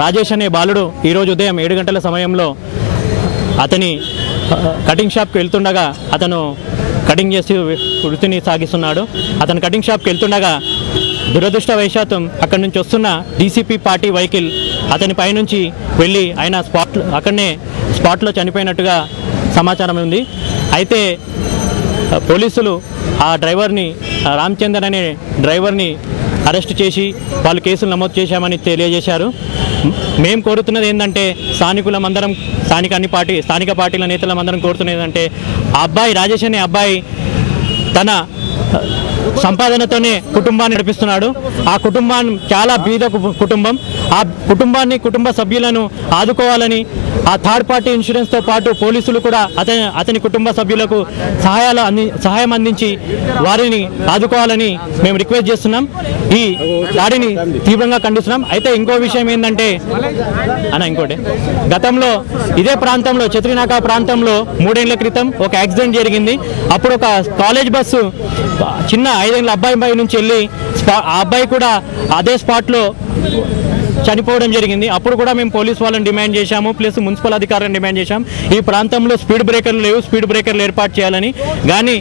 రాజేష్ అనే బాలుడు ఈరోజు ఉదయం 7 గంటల సమయంలో అతని కటింగ్ షాప్కి వెళ్తుండగా అతను కటింగ్ చేసి వృత్తిని సాగిస్తున్నాడు. అతను కటింగ్ షాప్కి వెళ్తుండగా దురదృష్టవశాత్తు అక్కడి నుంచి వస్తున్న డీసీపీ పార్టీ వెహికల్ అతని పైనుంచి వెళ్ళి ఆయన అక్కడనే స్పాట్లో చనిపోయినట్టుగా సమాచారం ఉంది. అయితే పోలీసులు ఆ డ్రైవర్ని రామచందర్ అనే డ్రైవర్ని అరెస్ట్ చేసి వాళ్ళు కేసులు నమోదు చేశామని తెలియజేశారు. మేము కోరుతున్నది ఏంటంటే స్థానిక పార్టీల నేతలందరం కోరుతున్నది ఏంటంటే ఆ అబ్బాయి రాజేష్ అనే అబ్బాయి తన సంపాదనతోనే కుటుంబాన్ని నడిపిస్తున్నాడు. ఆ కుటుంబం చాలా బీద కుటుంబం. ఆ కుటుంబ సభ్యులను ఆదుకోవాలని ఆ థర్డ్ పార్టీ ఇన్సూరెన్స్తో పాటు పోలీసులు కూడా అతని కుటుంబ సభ్యులకు సహాయం అందించి వారిని ఆదుకోవాలని మేము రిక్వెస్ట్ చేస్తున్నాం. ఈ దాడిని తీవ్రంగా ఖండిస్తున్నాం. అయితే ఇంకో విషయం ఏంటంటే ఇంకోటి గతంలో ఇదే ప్రాంతంలో చత్రినాక ప్రాంతంలో 3 ఏళ్ల క్రితం ఒక యాక్సిడెంట్ జరిగింది. అప్పుడు ఒక కాలేజ్ బస్సు చిన్న 5 ఏళ్ల అబ్బాయి నుంచి వెళ్ళి ఆ అబ్బాయి కూడా అదే స్పాట్లో చనిపోవడం జరిగింది. అప్పుడు కూడా మేము పోలీస్ వాళ్ళని డిమాండ్ చేశాము, ప్లస్ మున్సిపల్ అధికారులను డిమాండ్ చేశాం. ఈ ప్రాంతంలో స్పీడ్ బ్రేకర్లు లేవు, స్పీడ్ బ్రేకర్లు ఏర్పాటు చేయాలని. కానీ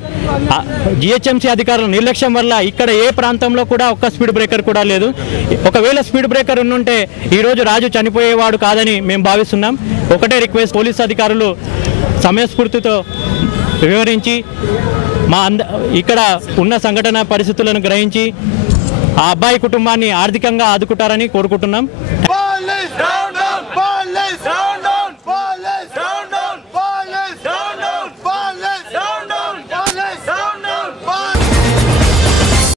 జిహెచ్ఎంసీ అధికారుల నిర్లక్ష్యం వల్ల ఇక్కడ ఏ ప్రాంతంలో కూడా ఒక్క స్పీడ్ బ్రేకర్ కూడా లేదు. ఒకవేళ స్పీడ్ బ్రేకర్ ఉంటే ఈరోజు రాజు చనిపోయేవాడు కాదని మేము భావిస్తున్నాం. ఒకటే రిక్వెస్ట్, పోలీస్ అధికారులు సమయస్ఫూర్తితో వివరించి ఇక్కడ ఉన్న సంఘటన పరిస్థితులను గ్రహించి ఆ అబ్బాయి కుటుంబాన్ని ఆర్థికంగా ఆదుకుంటారని కోరుకుంటున్నాం.